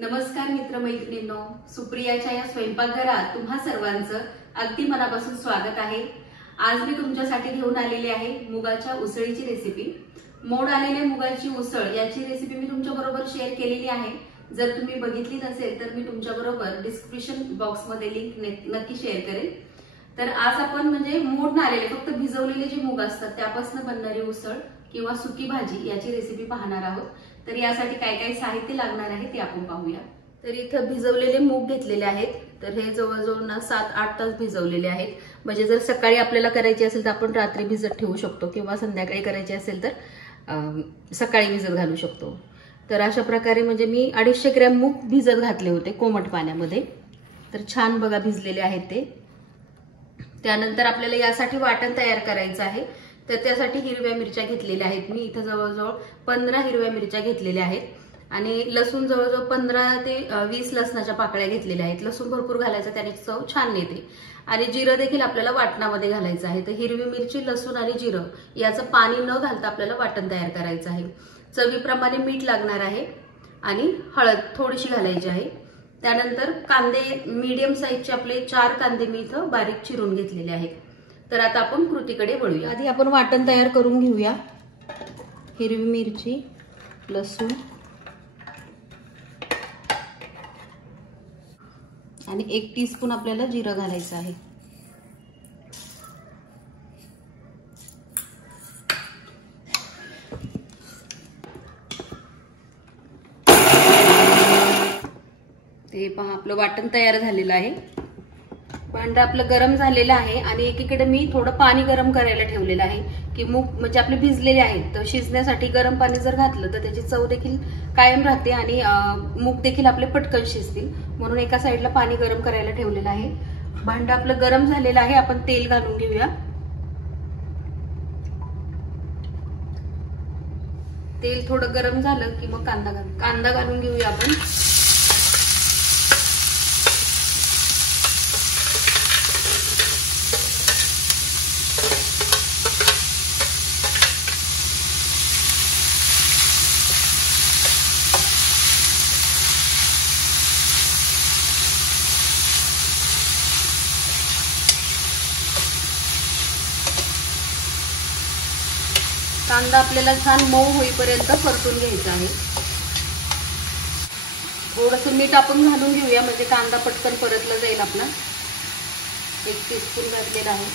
नमस्कार मित्रमैत्रिणींनो, सुप्रियाच्या या स्वयंपाकघरात तुम्हा सर्वांचं अगदी मनापासून स्वागत आहे। आज मी तुमच्यासाठी घेऊन आलेली आहे मुगाच्या उसळीची रेसिपी। मोड आलेल्या मुगाची उसळ याची रेसिपी मी तुमच्याबरोबर शेअर केलेली आहे। जर तुम्ही बघितली नसेल तर मी तुमच्याबरोबर डिस्क्रिप्शन बॉक्समध्ये लिंक नक्की शेअर करेन। तर आज आपण म्हणजे मोड आलेले फक्त भिजवलेले जे मूग असतात त्यापासून बनणारी उसळ किंवा सुकी भाजी याची रेसिपी पाहणार आहोत। तर यासाठी काय काय साहित्य लागणार आहे ते आपण पाहूया। तर इथे भिजवलेले मूग घेतलेले आहेत। तर हे जवळजवळ 7-8 तास भिजवलेले आहेत। म्हणजे जर सकाळी आपल्याला करायची असेल तर आपण रात्री भिजत ठेवू शकतो किंवा संध्याकाळी करायची असेल तर सकाळी भिजत घालू शकतो। तर अशा प्रकारे म्हणजे मी 250 ग्रॅम मूग भिजत घातले होते कोमट पाण्यामध्ये। तर छान बघा भिजलेले आहेत ते। त्यानंतर आपल्याला यासाठी वाटण तयार करायचं आहे। तर त्यासाठी हिरव्या मिरच्या घेतलेल्या आहेत। मी इथे जवळजवळ 15 हिरव्या मिरच्या घेतलेल्या आहेत आणि लसूण जवळजवळ 15 ते 20 लसणाच्या पाकळ्या घेतलेल्या आहेत। लसूण भरपूर घालायचं, त्याने चव छान येते। आणि जिरं देखील आपल्याला वाटणामध्ये घालायचं आहे। तर हिरवी मिरची, लसूण आणि जिरं याचं पाणी न घालता आपल्याला वाटण तयार करायचं आहे। चवीप्रमाणे मीठ लागणार आहे आणि हळद थोडीशी घालायची आहे। त्यानंतर कांदे मीडियम साईजचे आपले 4 कांदे मी इथं बारीक चिरून घेतलेले आहेत। तर आता आपण कृतीकडे वळूया। आधी आपण वाटण तयार करून घेऊया। हिरवी मिरची, लसूण आणि 1 टीस्पून आपल्याला जिरं घालायचं आहे। ते पहा आपलं वाटण तयार झालेलं आहे। भांडं आपलं गरम झालेलं आहे आणि एकीकडे मी थोडं पाणी गरम करायला ठेवलेलं आहे की मूग म्हणजे आपले भिजलेले आहेत। तर शिजण्यासाठी गरम पाणी जर घातलं तर त्याची चव देखील कायम राहते आणि मूग देखील आपले पटकन शिजतील, म्हणून एका साईडला पाणी गरम करायला ठेवलेलं आहे। भांडं आपलं गरम झालेलं आहे। आपण तेल घालून घेऊया। तेल थोडं गरम झालं की मग कांदा घालून घेऊया आपण। कांदा आपल्याला छान मऊ होईपर्यंत परतून घ्यायचा आहे। थोडंसं मीठ आपण घालून घेऊया म्हणजे कांदा पटकन परतला जाईल आपला। 1 टीस्पून घातलेला आहे।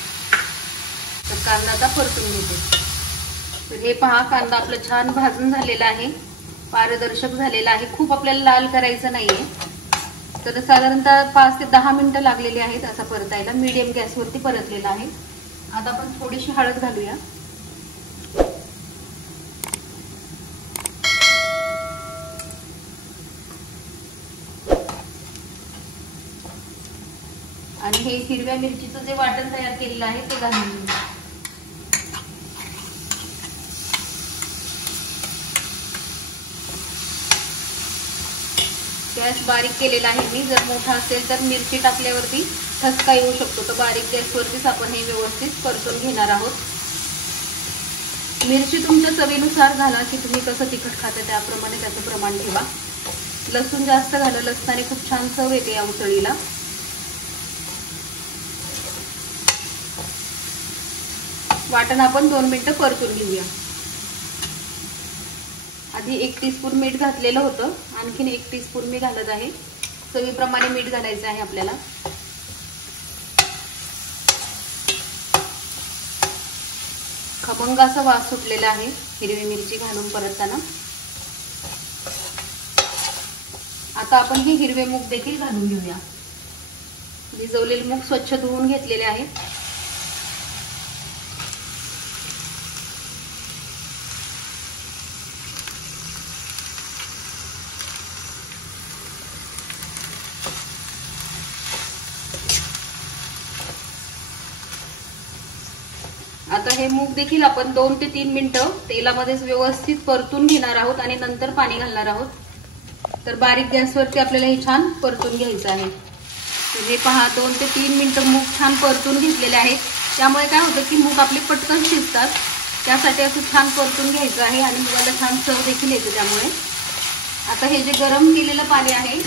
तर कांदा आता परतून घेते। तर हे पहा कांदा आपला छान भाजून झालेला आहे, पारदर्शक झालेला आहे। खूप आपल्याला लाल करायचं नाहीये। तर साधारणतः 5 ते 10 मिनिटं लागलेली आहेत असा परतायला। मीडियम गॅसवरती परतलेला आहे। आता आपण थोडीशी हळद घालूया। आणि हे हिरव्या मिरचीचं जे वाटण तयार केलेलं आहे ते घालून घेऊ। गॅस बारीक केलेला आहे मी। जर मोठा असेल तर मिरची टाकल्यावरती ठसका येऊ शकतो, तर बारीक गॅसवरतीच आपण हे व्यवस्थित परतून घेणार आहोत। मिरची तुमच्या चवीनुसार घाला की तुम्ही कसं तिखट खाता त्याप्रमाणे त्याचं प्रमाण ठेवा। लसूण जास्त घाला, लसणाने खूप छान चव येते या उसळीला। वाटण आपण 2 मिनिटं परतून घेऊया। आधी 1 टीस्पून मीठ घातलेलं होतं, आणखीन 1 टीस्पून मी घालत आहे। चवीप्रमाणे मीठ घालायचं आहे आपल्याला। खमंग असा वास सुटलेला आहे हिरवी मिरची घालून परतताना। आता आपण हे हिरवे मूग देखील घालून घेऊया। भिजवलेले मूग स्वच्छ धुवून घेतलेले आहेत। आता हे मूग देखील आपण 2 ते 3 मिनिटं तेलामध्येच व्यवस्थित परतून घेणार आहोत आणि नंतर पाणी घालणार आहोत। तर बारीक गॅसवरती आपल्याला हे छान परतून घ्यायचं आहे। हे पहा 2 ते 3 मिनिटं मूग छान परतून घेतलेले आहेत। त्यामुळे काय होतं की मूग आपले पटकन शिजतात। त्यासाठी असं छान परतून घ्यायचं आहे आणि मुगाला छान चव देखील येते। त्यामुळे आता हे जे गरम केलेलं पाणी आहे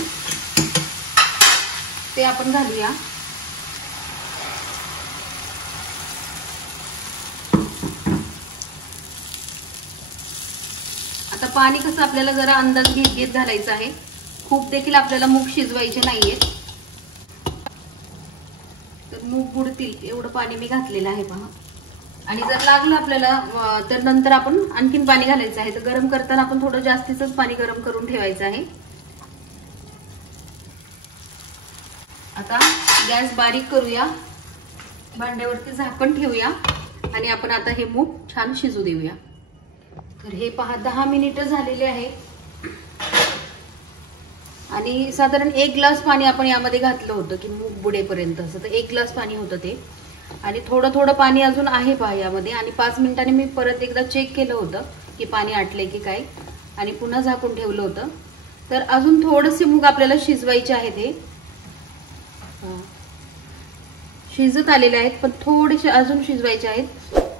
ते आपण घालूया. आता पाणी कसं आपल्याला जरा अंदाज घेत घालायचं आहे. खूप देखील आपल्याला मूग शिजवायचे नाहीये, तर मूग बुडतील एवढं पाणी मी घातलेलं आहे पहा. आणि जर लागलं आपल्याला तर नंतर आपण आणखीन पाणी घालायचं आहे. तर गरम करताना आपण थोडं जास्तीच पाणी गरम करून ठेवायचं आहे. आता गॅस बारीक करूया, भांड्यावरती झाकण ठेवूया आणि आपण आता हे मूग छान शिजू देऊया. तर हे पहा 10 मिनिटं झालेले आहे आणि साधारण 1 ग्लास पाणी आपण यामध्ये घातलं होतं की मूग बुडेपर्यंत. असं तर 1 ग्लास पाणी होतं ते. आणि थोडं थोडं पाणी अजून आहे पहा यामध्ये. आणि 5 मिनिटांनी मी परत एकदा चेक केलं होतं की पाणी आटलंय की काय, आणि पुन्हा झाकून ठेवलं होतं. तर अजून थोडेसे मूग आपल्याला शिजवायचे आहेत. हे शिजत आलेले आहेत पण थोडेसे अजून शिजवायचे आहेत.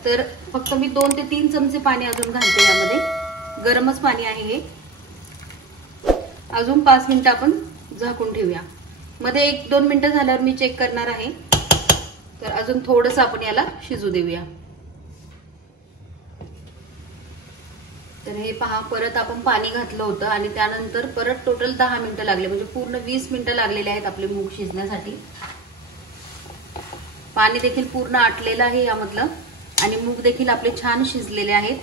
तर फक्त मी 2 ते 3 चमचे पाणी अजून घालते यामध्ये. गरमच पाणी आहे हे. अजून 5 मिनिटं आपण झाकून ठेवूया. मध्ये 1-2 मिनिटं झाल्यावर मी चेक करणार आहे. तर अजून थोडंसं आपण याला शिजू देऊया. तर हे पहा परत आपण पाणी घातलं होतं आणि त्यानंतर परत टोटल 10 मिनिटं लागले, म्हणजे पूर्ण 20 मिनिटं लागलेले आहेत आपले मूग शिजण्यासाठी. पाणी देखील पूर्ण आटलेलं आहे यामधलं आणि मूग देखील आपले छान शिजलेले आहेत.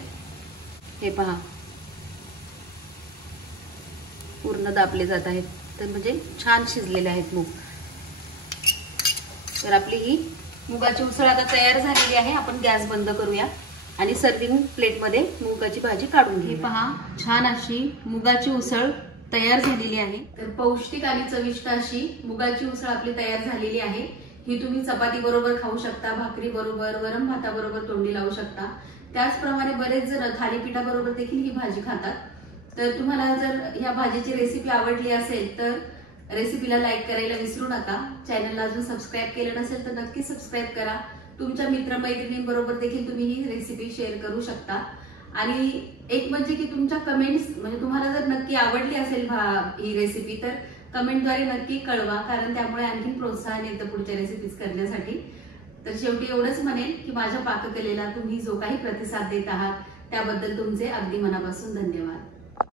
हे पहा पूर्ण दाबले जात आहेत, तर म्हणजे छान शिजलेले आहेत मूग. तर आपली ही मुगाची उसळ आता तयार झालेली आहे. आपण गॅस बंद करूया आणि सर्विंग प्लेटमध्ये मुगाची भाजी काढून घेऊ. पहा छान अशी मुगाची उसळ तयार झालेली आहे. तर पौष्टिक आणि चविष्ट अशी मुगाची उसळ आपली तयार झालेली आहे. ही तुम्ही चपाती बरोबर खाऊ शकता, भाकरी बरोबर, वरण भाताबरोबर तोंडी लावू शकता. त्याचप्रमाणे बरेच जण थालीपीठाबरोबर देखील ही भाजी खातात. तर तुम्हाला जर या भाजीची रेसिपी आवडली असेल तर रेसिपीला लाईक करायला विसरू नका. चॅनलला अजून सबस्क्राईब केलं नसेल तर नक्की सबस्क्राईब करा. तुमच्या मित्रमैत्रिणींबरोबर देखील तुम्ही ही रेसिपी शेअर करू शकता. आणि एक म्हणजे की तुमच्या कमेंट्स, म्हणजे तुम्हाला जर नक्की आवडली असेल ही रेसिपी तर कमेंटद्वारे नक्की कळवा, कारण त्यामुळे आणखी प्रोत्साहन येतं पुढच्या रेसिपीज करण्यासाठी. तर शेवटी एवढंच म्हणेन की माझ्या पाककलेला तुम्ही जो काही प्रतिसाद देत आहात त्याबद्दल तुमचे अगदी मनापासून धन्यवाद.